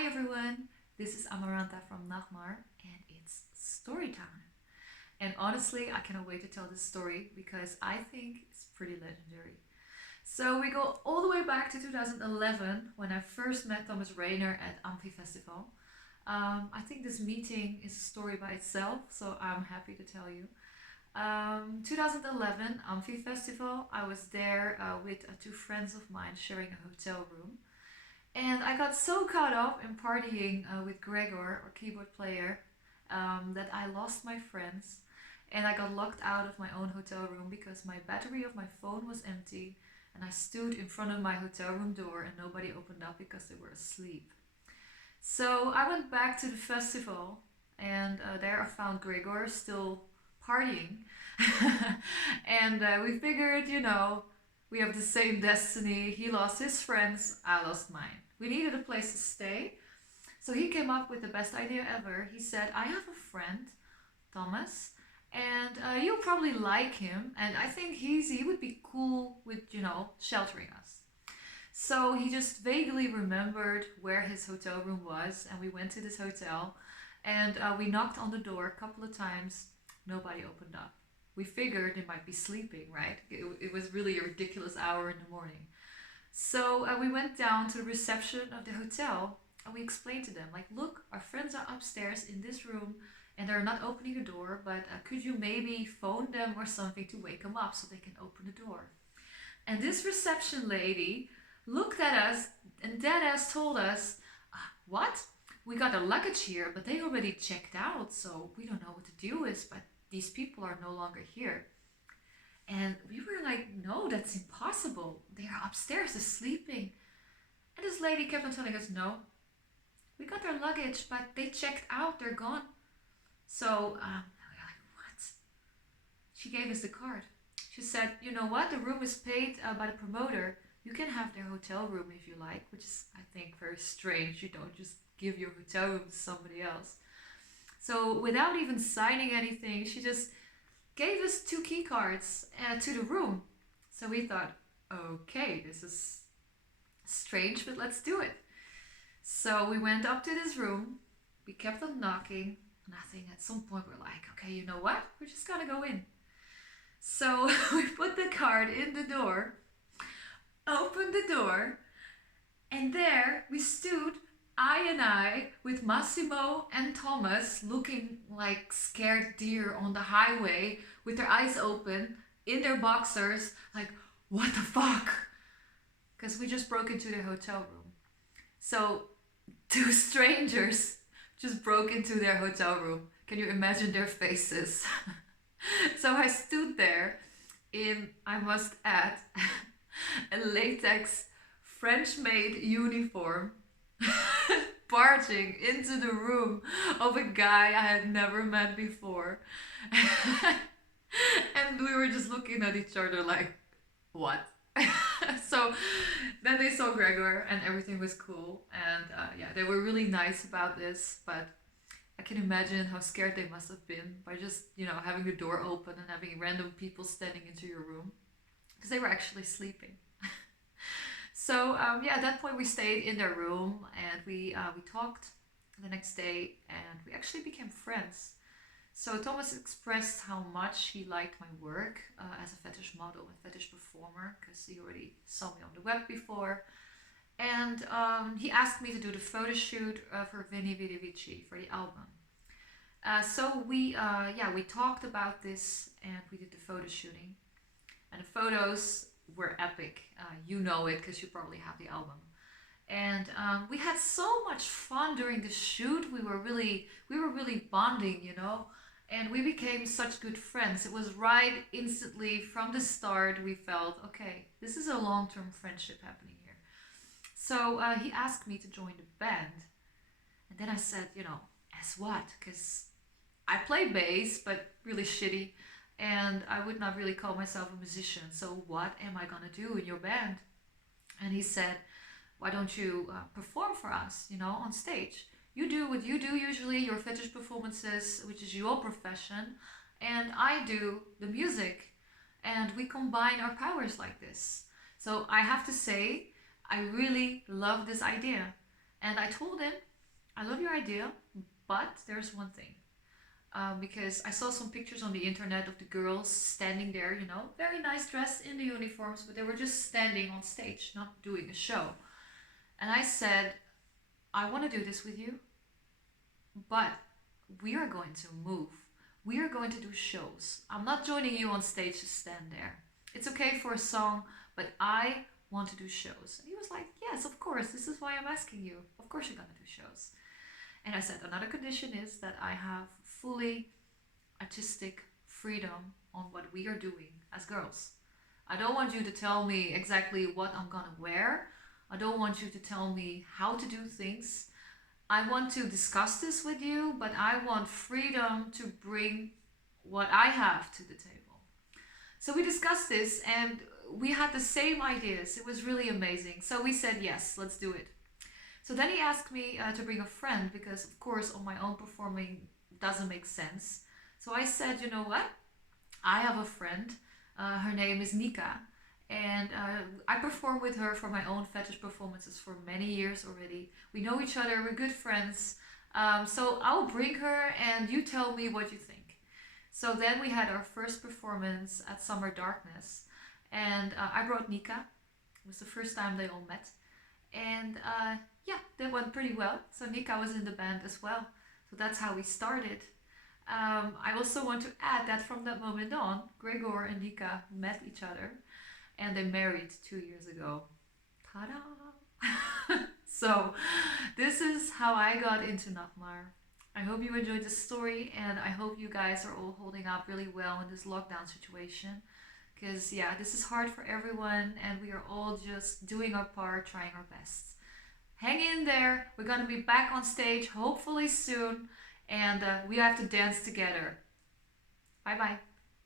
Hi everyone, this is Amarantha from Nachtmahr and it's story time. And honestly, I cannot wait to tell this story because I think it's pretty legendary. So we go all the way back to 2011 when I first met Thomas Rayner at Amphi Festival. I think this meeting is a story by itself, so I'm happy to tell you. 2011 Amphi Festival, I was there with two friends of mine sharing a hotel room. And I got so caught up in partying with Gregor, our keyboard player, that I lost my friends. And I got locked out of my own hotel room because my battery of my phone was empty. And I stood in front of my hotel room door and nobody opened up because they were asleep. So I went back to the festival and there I found Gregor still partying. And we figured, we have the same destiny. He lost his friends, I lost mine. We needed a place to stay. So he came up with the best idea ever. He said, I have a friend, Thomas, and you'll probably like him. And I think he would be cool with, sheltering us. So he just vaguely remembered where his hotel room was. And we went to this hotel and we knocked on the door a couple of times. Nobody opened up. We figured they might be sleeping, right? It was really a ridiculous hour in the morning. So we went down to the reception of the hotel and we explained to them, like, look, our friends are upstairs in this room and they're not opening the door, but could you maybe phone them or something to wake them up so they can open the door? And this reception lady looked at us and deadass told us, what? We got a luggage here, but they already checked out, so we don't know what the deal is, but these people are no longer here. And we were like, no, that's impossible. They are upstairs, they're sleeping. And this lady kept on telling us, no, we got their luggage, but they checked out, they're gone. So we were like, what? She gave us the card. She said, you know what, the room is paid by the promoter. You can have their hotel room if you like, which is, I think, very strange. You don't just give your hotel room to somebody else. So without even signing anything, she just gave us two key cards to the room. So we thought, okay, this is strange, but let's do it. So we went up to this room. We kept on knocking. Nothing. At some point we're like, okay, you know what? We're just gonna go in. So we put the card in the door, opened the door, and there we stood, I, with Massimo and Thomas, looking like scared deer on the highway with their eyes open, in their boxers, like, what the fuck? Because we just broke into their hotel room. So, two strangers just broke into their hotel room. Can you imagine their faces? So I stood there in, I must add, a latex French-made uniform, barging into the room of a guy I had never met before. And we were just looking at each other like, what? So then they saw Gregor and everything was cool. And they were really nice about this, but I can imagine how scared they must have been by just, having the door open and having random people standing into your room. Because they were actually sleeping. So at that point we stayed in their room and we talked the next day and we actually became friends. So Thomas expressed how much he liked my work as a fetish model and fetish performer because he already saw me on the web before. And he asked me to do the photo shoot for Vini Vidi Vici for the album. So we talked about this and we did the photo shooting. And the photos were epic. You know it because you probably have the album. And we had so much fun during the shoot. We were really bonding, and we became such good friends. It was right instantly from the start. We felt, okay, this is a long-term friendship happening here. So he asked me to join the band. And then I said, as what? Because I play bass, but really shitty. And I would not really call myself a musician. So what am I gonna do in your band? And he said, why don't you perform for us, on stage? You do what you do usually, your fetish performances, which is your profession. And I do the music. And we combine our powers like this. So I have to say, I really love this idea. And I told him, I love your idea, but there's one thing. Because I saw some pictures on the internet of the girls standing there, very nice dressed in the uniforms, but they were just standing on stage, not doing a show. And I said, I want to do this with you, but we are going to move. We are going to do shows. I'm not joining you on stage to stand there. It's okay for a song, but I want to do shows. And he was like, yes, of course. This is why I'm asking you. Of course, you're going to do shows. And I said, another condition is that I have fully artistic freedom on what we are doing as girls. I don't want you to tell me exactly what I'm gonna wear. I don't want you to tell me how to do things. I want to discuss this with you, but I want freedom to bring what I have to the table. So we discussed this and we had the same ideas. It was really amazing. So we said, yes, let's do it. So then he asked me to bring a friend because, of course, on my own performing doesn't make sense. So I said, you know what? I have a friend. Her name is Nika. And I perform with her for my own fetish performances for many years already. We know each other, we're good friends. So I'll bring her and you tell me what you think. So then we had our first performance at Summer Darkness. And I brought Nika. It was the first time they all met. And yeah, that went pretty well. So Nika was in the band as well. So that's how we started. I also want to add that from that moment on, Gregor and Nika met each other and they married 2 years ago. Ta-da! So this is how I got into Nachtmahr. I hope you enjoyed this story and I hope you guys are all holding up really well in this lockdown situation. Because yeah, this is hard for everyone and we are all just doing our part, trying our best. Hang in there. We're gonna be back on stage hopefully soon and we have to dance together. Bye bye.